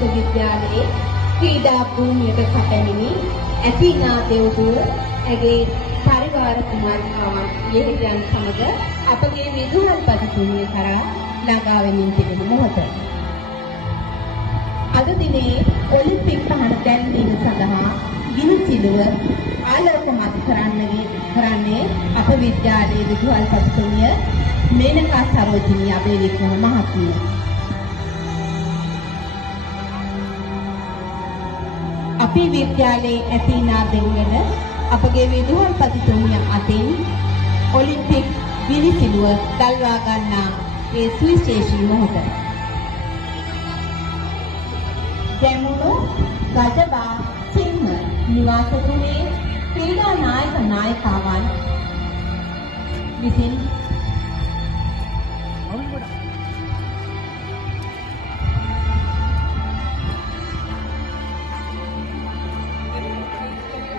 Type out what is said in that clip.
විශ්වවිද්‍යාලයේ ක්‍රීඩා භූමියට සැපැමිණි ඇතිනා දෙව්දුව ඇගේ පරිවාර කුමාරිකාවන් යෙහෙළියන් සමග අපගේ විදුහල්පතිතුමිය කරා ළඟා වෙමින් තිබෙන මොහොත. අද දිනේ ඔලිම්පික් පහන දැන්වීම සඳහා ගිනිසිලුව ආලෝකමත් කරන්නේ අප විද්‍යාලයේ විදුහල්පතිතුමිය මේනකා සරෝජිනී අබේවික්‍රම මහත්මිය. අපේ විද්‍යාලයේ ඇතිනා දෙව්වන අපගේ විදුහල්පතිතුමිය අතින් ඔලිම්පික් ගිනිසිලුව දල්වා ගන්නා ඒ සුවිශේෂී මොහොත. දැමුණු ගජබා සිංහ නිවාස තුනේ ක්‍රීඩා නායක නායිකාවන් විසින්